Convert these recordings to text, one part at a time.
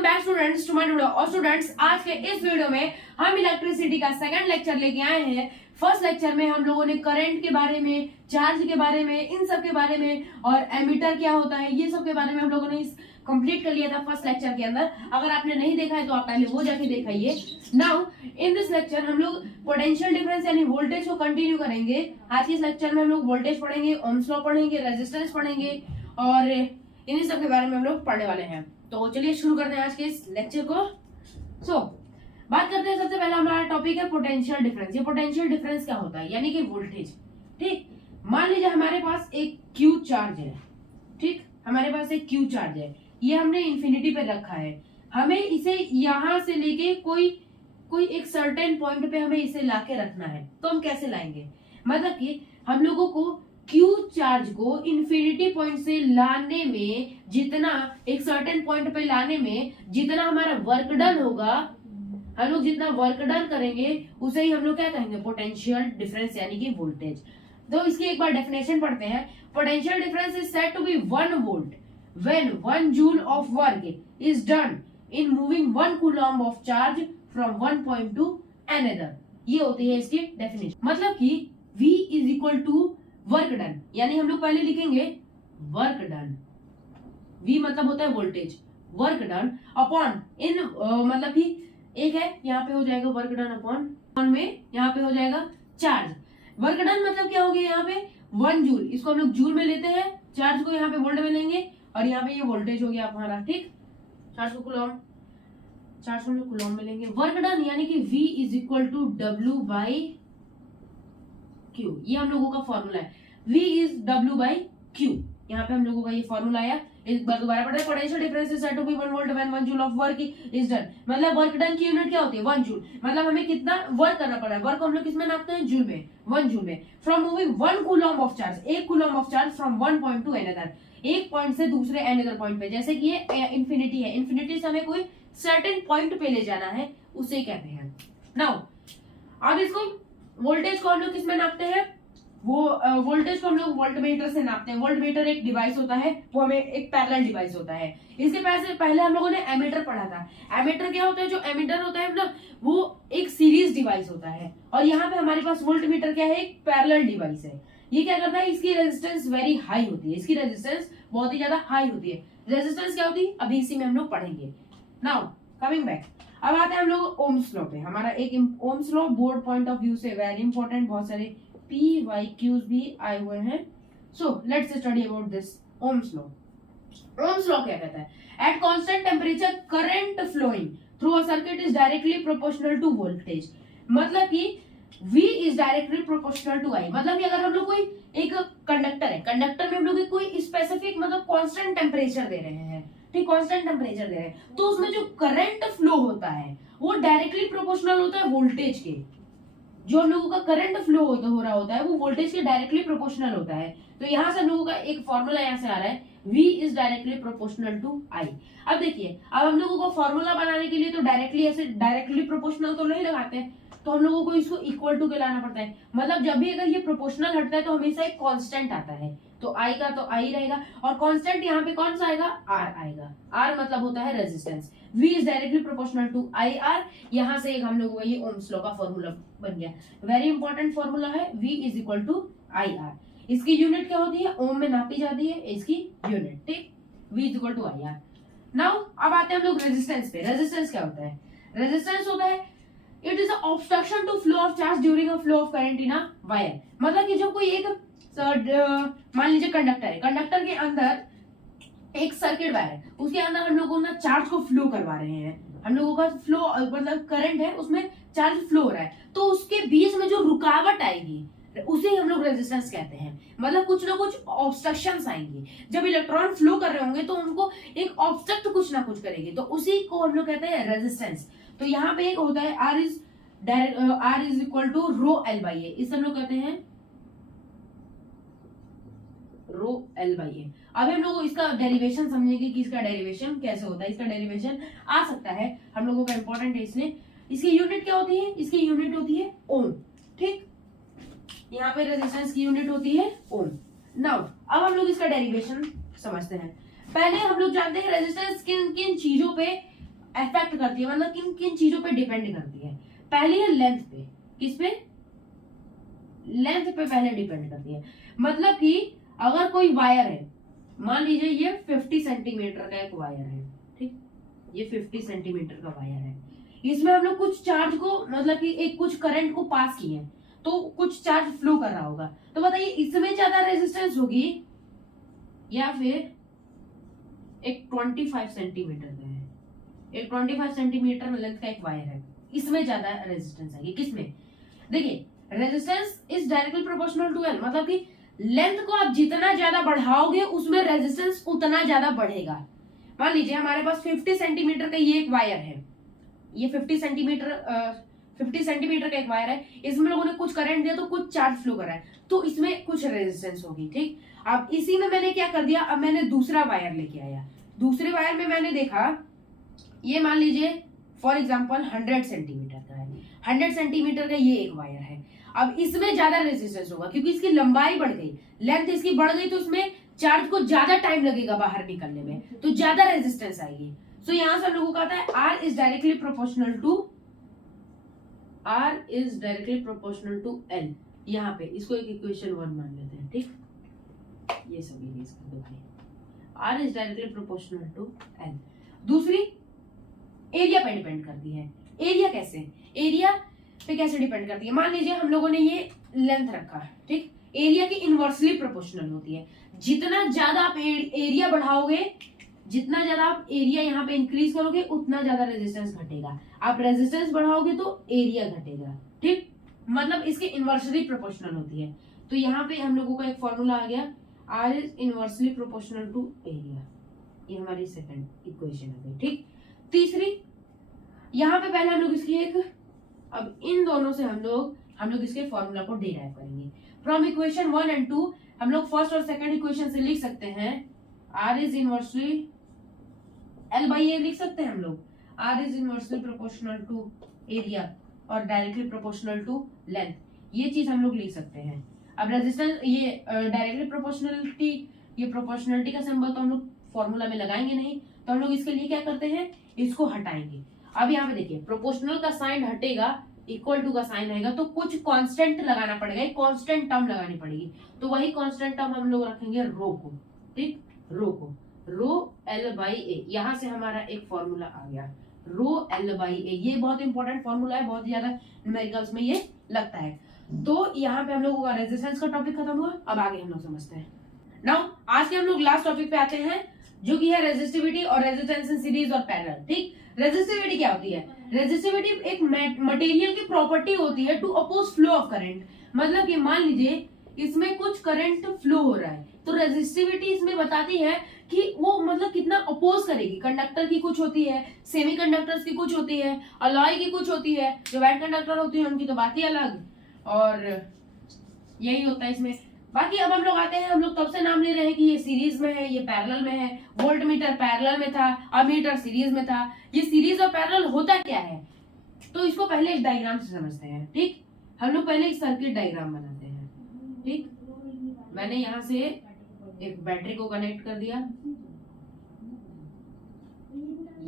Welcome back students to my video. और students, आज के इस वीडियो में हम इलेक्ट्रिसिटी का सेकंड लेक्चर लेके आए हैं। फर्स्ट लेक्चर में हम लोगों ने करंट के बारे में, चार्ज के बारे में, इन सब के बारे में और एमीटर क्या होता है, ये सब के बारे में हम लोगों ने कंप्लीट कर लिया था फर्स्ट लेक्चर के अंदर। अगर आपने नहीं देखा है तो आप पहले वो जाके देखिए। नाउ इन दिस लेक्चर हम लोग पोटेंशियल डिफरेंस यानी वोल्टेज को कंटिन्यू करेंगे। आज के इस लेक्चर में हम लोग वोल्टेज पढ़ेंगे, ओम्स लॉ पढ़ेंगे, रेजिस्टेंस पढ़ेंगे और इन्हीं सब के बारे में हम लोग पढ़ने वाले हैं। तो चलिए शुरू करते हैं आज के इस लेक्चर को। बात करते हैं, सबसे पहला हमारा टॉपिक है पोटेंशियल डिफरेंस। ये पोटेंशियल डिफरेंस क्या होता है, यानी कि वोल्टेज। ठीक, मान लीजिए हमारे पास एक क्यू चार्ज है। ठीक, हमारे पास एक क्यू चार्ज है, ये हमने इंफिनिटी पे रखा है। हमें इसे यहां से लेके कोई एक सर्टेन पॉइंट पे हमें इसे लाके रखना है। तो हम कैसे लाएंगे, मतलब कि हम लोगों को क्यू चार्ज को इंफिनिटी पॉइंट से लाने में, जितना एक सर्टेन पॉइंट पे लाने में जितना हमारा वर्क डन होगा, हम लोग जितना वर्क डन करेंगे उसे ही हम लोग क्या कहेंगे, पोटेंशियल डिफरेंस यानी कि वोल्टेज। तो इसकी एक बार डेफिनेशन पढ़ते हैं। Potential difference is said to be 1 volt when 1 joule of work is done in moving 1 coulomb of charge from one point to another. ये होती है इसकी डेफिनेशन। मतलब कि V is equal to work done, यानी हम लोग पहले लिखेंगे वर्क डन। V मतलब होता है वोल्टेज, वर्क डन अपॉन इन मतलब कि एक है, यहाँ पे हो जाएगा वर्क डन अपॉन में, यहाँ पे हो जाएगा चार्ज। वर्क डन मतलब क्या हो गया, यहाँ पे 1 जूल, इसको हम लोग जूल में लेते हैं, चार्ज को यहाँ पे वोल्ट में लेंगे और यहाँ पे ये वोल्टेज हो गया हमारा। ठीक, 400 कूलम में लेंगे। वर्क डन यानी कि V is equal to W by Q, ये हम लोगों का फॉर्मूला है। V is W by Q, यहाँ पे हम लोगों का ये फॉर्मूला आया। एक बार दोबारा पढ़े, potential difference is said to be 1 volt when 1 joule of work is done. मतलब वर्क डन की यूनिट क्या होती है, 1 जूल। मतलब हमें कितना वर्क करना पड़ा है, वर्क हम लोग किसमें नापते हैं, जूल में, 1 जूल में। From moving 1 coulomb of charge, 1 coulomb of charge from one point to another, एक पॉइंट से दूसरे अनदर पॉइंट पे। जैसे कि ये इंफिनिटी है, इंफिनिटी से हमें कोई सर्टेन पॉइंट पे ले जाना है, उसे कहते हैं। नाउ अब इसको वोल्टेज को हम लोग किसमें नापते हैं, वो वोल्टेज को हम लोग वोल्टमीटर से नापते हैं। वोल्टमीटर एक डिवाइस होता है, वो हमें एक पैरेलल डिवाइस होता है। इसके पहले हम लोगों ने एमीटर पढ़ा था। एमीटर क्या होता है, जो एमीटर होता है मतलब वो एक सीरीज डिवाइस होता है। और यहाँ पे हमारे पास वोल्टमीटर क्या है, एक पैरेलल डिवाइस है। ये क्या करता है, इसकी रेजिस्टेंस वेरी हाई होती है, इसकी रेजिस्टेंस बहुत ही ज्यादा हाई होती है। रेजिस्टेंस क्या होती है, अभी इसी में हम लोग पढ़ेंगे। नाउ कमिंग बैक, अब आते हैं हम लोग ओम्स लॉ पे। हमारा एक Ohm's law board point of view से वेरी इंपॉर्टेंट, बहुत सारे PYQs भी आए हुए हैं। So let's study about this Ohm's law. Ohm's law क्या कहता है, at constant temperature current flowing through a circuit is directly proportional to voltage. मतलब कि V is directly proportional to I। मतलब कि अगर हम लोग कोई एक कंडक्टर है, कंडक्टर में हम लोग कोई स्पेसिफिक मतलब कांस्टेंट टेम्परेचर दे रहे हैं, ठीक, कांस्टेंट टेम्परेचर दे रहे हैं, तो उसमें जो करंट फ्लो होता है वो डायरेक्टली प्रोपोर्शनल होता है वोल्टेज के। जो हम लोगों का करंट फ्लो हो रहा होता है वो वोल्टेज के डायरेक्टली प्रोपोर्शनल होता है। तो यहाँ से हम लोगों का एक फॉर्मूला यहाँ से आ रहा है, V is directly proportional to I। अब देखिए, अब हम लोगों को फॉर्मूला बनाने के लिए तो डायरेक्टली ऐसे डायरेक्टली प्रोपोर्शनल तो नहीं लगाते हैं, तो हम लोगों को इसको इक्वल टू के लाना पड़ता है। मतलब जब भी अगर ये प्रोपोर्शनल हटता है तो हमेशा एक कांस्टेंट आता है, तो I का तो I रहेगा और कांस्टेंट यहाँ पे कौन सा आएगा, R आएगा। R मतलब होता है resistance. V is directly proportional to IR। यहाँ से एक हम लोगों का ये ओम्स लॉ का फॉर्मूला बन गया। वेरी इंपॉर्टेंट फॉर्मूला है, V is equal to IR। इसकी यूनिट क्या होती है, ओम में नापी जाती है इसकी यूनिट। ठीक, V is equal to IR। Now अब आते हैं हम लोग रेजिस्टेंस पे। रेजिस्टेंस क्या होता है, रेजिस्टेंस होता है it is obstruction to flow of charge during a flow of current in a wire. मतलब कि जो कोई एक मान लीजिए कंडक्टर है, कंडक्टर के अंदर एक सर्किट वायर है, उसके अंदर हम लोगों ना चार्ज को फ्लो करवा रहे हैं। हम लोगों का फ्लो मतलब करंट है, उसमें चार्ज फ्लो हो रहा है, तो उसके बीच में जो रुकावट आएगी उसे हम लोग रेजिस्टेंस कहते हैं। मतलब कुछ ना कुछ ऑब्स्ट्रक्शंस आएंगी, जब इलेक्ट्रॉन फ्लो कर रहे होंगे तो उनको एक ऑब्स्ट्रक्ट कुछ ना कुछ करेगी, तो उसी को हम लोग कहते हैं रेजिस्टेंस। तो यहाँ पे एक होता है R is equal to rho L by A, इसे हम लोग कहते हैं रो L बाई ए। अभी हम लोग इसका डेरिवेशन समझेंगे कि इसका डेरिवेशन कैसे होता है। इसका डेरिवेशन आ सकता है, हम लोगों का इंपॉर्टेंट है इसलिए। इसकी यूनिट क्या होती है, इसकी यूनिट होती है ओम। ठीक, यहाँ पे रेजिस्टेंस की यूनिट होती है ओम। नाउ अब हम लोग इसका डेरिवेशन समझते हैं। पहले हम लोग जानते हैं रेजिस्टेंस किन किन चीजों पे अफेक्ट करती है, मतलब किन किन चीजों पे डिपेंड करती है। पहली है लेंथ पे, किस पे, लेंथ पे पहले डिपेंड करती है। मतलब कि अगर कोई वायर है, मान लीजिए ये 50 सेंटीमीटर का एक वायर है, ठीक, ये 50 सेंटीमीटर का वायर है, इसमें हम लोग कुछ चार्ज को मतलब कि एक कुछ करंट को पास किए हैं, तो कुछ चार्ज फ्लो कर रहा होगा, तो बताइए इसमें ज्यादा रेजिस्टेंस होगी या फिर एक 25 सेंटीमीटर का है, एक 25 सेंटीमीटर लेंथ का एक वायर है, इसमें ज्यादा रेजिस्टेंस आएगी। किसमें, देखिए resistance is directly proportional to L, मतलब कि लेंथ को आप जितना ज्यादा बढ़ाओगे उसमें रेजिस्टेंस उतना ज्यादा बढ़ेगा। मान लीजिए हमारे पास 50 सेंटीमीटर का ये एक वायर है, ये 50 सेंटीमीटर का एक वायर है, इसमें लोगों ने कुछ करंट दिया तो कुछ चार्ज फ्लो कर रहा है, तो इसमें कुछ रेजिस्टेंस होगी, ठीक। अब इसी में मैंने क्या कर दिया, अब मैंने दूसरा वायर लेके आया, दूसरे वायर में मैंने देखा ये मान लीजिए फॉर एग्जांपल 100 सेंटीमीटर का है, 100 सेंटीमीटर का ये एक वायर है। अब इसमें ज्यादा रेजिस्टेंस होगा क्योंकि इसकी लंबाई बढ़ गई, लेंथ इसकी बढ़ गई, तो इसमें चार्ज को ज्यादा टाइम लगेगा बाहर निकलने में, तो ज्यादा रेजिस्टेंस आएगी। सो यहां से हम लोगों को आता है R is directly proportional to L। यहाँ पे इसको एक इक्वेशन 1 मान लेते हैं, ठीक, ये सब इरेज कर दो भाई। R is directly proportional to L। दूसरी एरिया पे डिपेंड करती है। एरिया कैसे, एरिया पे कैसे डिपेंड करती है, मान लीजिए हम लोगों ने ये लेंथ रखा है, ठीक, एरिया की इनवर्सली प्रोपोर्शनल होती है। जितना ज्यादा आप एरिया बढ़ाओगे, जितना ज्यादा आप एरिया यहाँ पे इंक्रीज करोगे उतना ज्यादा रेजिस्टेंस घटेगा, आप रेजिस्टेंस बढ़ाओगे तो एरिया घटेगा, ठीक, मतलब इसके इनवर्सली प्रोपोर्शनल होती है। तो यहाँ पे हम लोगों का एक फॉर्मूला आ गया, R is inversely proportional to area, ये हमारी सेकंड इक्वेशन आ गई, ठीक। तीसरी, यहाँ पे पहले हम लोग इसकी एक, अब इन दोनों से हम लोग इसके फॉर्मूला को डिराइव करेंगे फ्रॉम इक्वेशन 1 एंड 2। हम लोग फर्स्ट और सेकंड इक्वेशन से लिख सकते हैं R is inversely L by A लिख सकते हैं हम लोग, R is inversely proportional to area और डायरेक्टली प्रोपोर्शनल टू लेंथ, ये चीज हम लोग लिख सकते हैं। अब रेजिस्टेंस, ये डायरेक्टली प्रोपोर्शनलिटी, ये प्रोपोर्शनलिटी का सिंबल तो हम लोग फॉर्मूला में लगाएंगे नहीं, तो हम लोग इसके लिए क्या करते हैं, इसको हटाएंगे। अब यहाँ पे देखिए प्रोपोर्शनल का साइन हटेगा, इक्वल टू का साइन आएगा, तो कुछ कांस्टेंट लगाना पड़ेगा, एक कांस्टेंट टर्म लगानी पड़ेगी, तो वही कांस्टेंट टर्म हम लोग रखेंगे रो को, ठीक, रो को, रो L बाई ए। यहाँ से हमारा एक फॉर्मूला आ गया रो L बाई ए, ये बहुत इंपॉर्टेंट फॉर्मूला है, बहुत ज्यादा न्यूमेरिकल्स में ये लगता है। तो यहाँ पे हम लोगों का रेजिस्टेंस का टॉपिक खत्म हुआ, अब आगे हम लोग समझते हैं। नाउ आज के हम लोग लास्ट टॉपिक पे आते हैं, जो कि है रेजिस्टिविटी और रेजिस्टेंस इन सीरीज और पैरेलल, ठीक। रेजिस्टिविटी क्या होती है, रेजिस्टिविटी एक मटेरियल की प्रॉपर्टी होती है to oppose flow of current, मतलब कि मान लीजिए इसमें कुछ करंट फ्लो हो रहा है, तो रेजिस्टिविटी इसमें बताती है कि वो मतलब कितना अपोज करेगी। कंडक्टर की कुछ होती है, सेमीकंडक्टर्स की कुछ होती है, अलॉय की कुछ होती है, जो वाइट कंडक्टर होती है उनकी तो बात ही अलग, और यही होता है इसमें। बाकी अब हम लोग आते हैं, हम लोग तब से नाम ले रहे हैं कि ये सीरीज में है, ये पैरेलल में है, वोल्ट मीटर पैरेलल में था, अमीटर सीरीज में था। ये सीरीज और पैरेलल होता क्या है, तो इसको पहले एक डायग्राम से समझते हैं, ठीक। हम लोग पहले एक सर्किट डायग्राम बनाते हैं, ठीक। मैंने यहाँ से एक बैटरी को कनेक्ट कर दिया,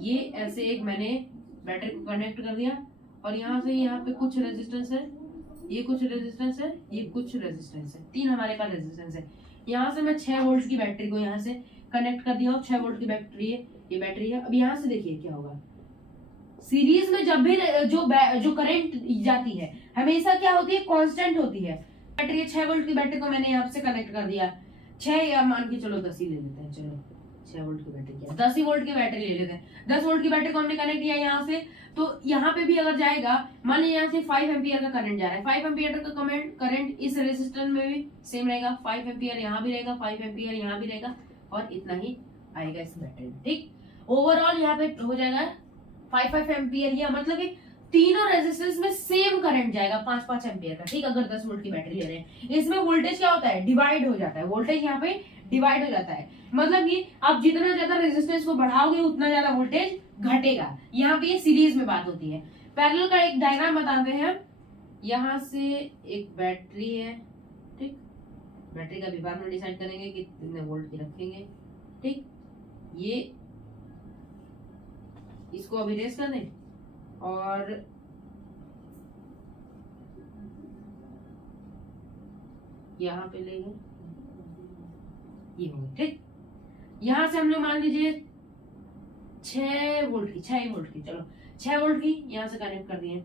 ये ऐसे एक मैंने बैटरी को कनेक्ट कर दिया, और यहाँ से यहाँ पे कुछ रेजिस्टेंस है, ये कुछ रेजिस्टेंस है, ये कुछ रेजिस्टेंस है, 3 हमारे पास रेजिस्टेंस है। यहाँ से मैं 6 वोल्ट की बैटरी को यहाँ से कनेक्ट कर दिया हूँ, 6 वोल्ट की बैटरी है, ये बैटरी है। अब यहाँ से देखिए क्या होगा, सीरीज में जब भी जो करंट जाती है हमेशा क्या होती है, कांस्टेंट होती है। बैटरी 6 वोल्ट की बैटरी को मैंने यहाँ से कनेक्ट कर दिया, 6 या मान के चलो 10 ही ले लेते हैं, चलो 6 वोल्ट की बैटरी क्या, 10 ही वोल्ट की बैटरी ले लेते हैं। 10 वोल्ट की बैटरी को हमने कनेक्ट किया यहाँ से, तो यहाँ पे भी अगर जाएगा, मान लीजिए यहाँ से 5 एम्पियर का करंट जा रहा है, 5 एम्पियर का करंट इस रेजिस्टेंस में भी सेम रहेगा, 5 एम्पियर यहाँ भी रहेगा, 5 एम्पियर यहाँ भी रहेगा, और इतना ही आएगा इस बैटरी में, ठीक। ओवरऑल यहाँ पे हो जाएगा 5 एम्पियर, या मतलब कि तीनों रेजिस्टेंस में सेम करंट जाएगा 5 एम्पियर का, ठीक। अगर 10 वोल्ट की बैटरी ले रहे हैं, इसमें वोल्टेज क्या होता है, डिवाइड हो जाता है, वोल्टेज यहाँ पे डिवाइड हो जाता है, मतलब कि आप जितना ज्यादा रेजिस्टेंस को बढ़ाओगे उतना ज्यादा वोल्टेज घटेगा। यहाँ पे ये सीरीज में बात होती है। पैरेलल का एक डायग्राम बताते हैं, यहाँ से एक बैटरी है, ठीक। बैटरी का भी बाद में डिसाइड करेंगे कि कितने वोल्ट की रखेंगे, ठीक। ये इसको अभी रेस कर दें और यहाँ पे लेंगे, ये हो गया। ठीक, यहां से हम लोग मान लीजिए 6 वोल्ट की, 6 वोल्ट की, चलो 6 वोल्ट की यहां से कनेक्ट कर दिए।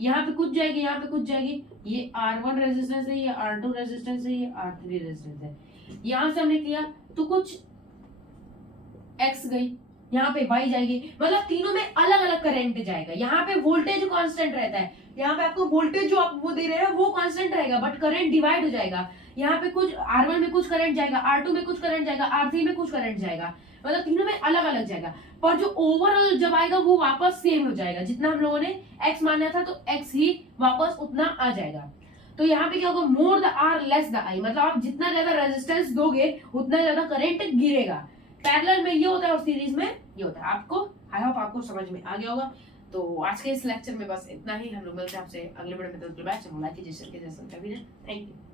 यहाँ पे कुछ जाएगी, यहाँ पे कुछ जाएगी। ये R1 रेजिस्टेंस है, ये R2 रेजिस्टेंस है, ये R3 रेजिस्टेंस है। यहां से हमने किया तो कुछ X गई, यहाँ पे Y जाएगी, मतलब तीनों में अलग अलग करंट जाएगा। यहाँ पे वोल्टेज कांस्टेंट रहता है, यहाँ पे आपको वोल्टेज जो आप वो दे रहे हैं वो कांस्टेंट रहेगा, बट करंट डिवाइड हो जाएगा। यहाँ पे कुछ R1 में कुछ करंट जाएगा, R2 में कुछ करंट जाएगा, R3 में कुछ करंट जाएगा, मतलब तीनों में अलग अलग जाएगा। पर जो ओवरऑल जब आएगा वो वापस सेम हो जाएगा। जितना हम लोगों ने X माना था तो X ही वापस उतना आ जाएगा। तो यहाँ पे क्या होगा, more the R less the I, मतलब आप जितना ज्यादा रेजिस्टेंस दोगे उतना ज्यादा करंट गिरेगा। पैरेलल में ये होता है और सीरीज में ये होता है। आपको आई होप आपको समझ में आ गया होगा। तो आज के इस लेक्चर में बस इतना ही। हम लोग मिलते हैं आपसे अगले वीडियो में। तब तक के लिए बाय। लाइक कीजिए, शेयर कीजिए, सब्सक्राइब कीजिए। Thank you.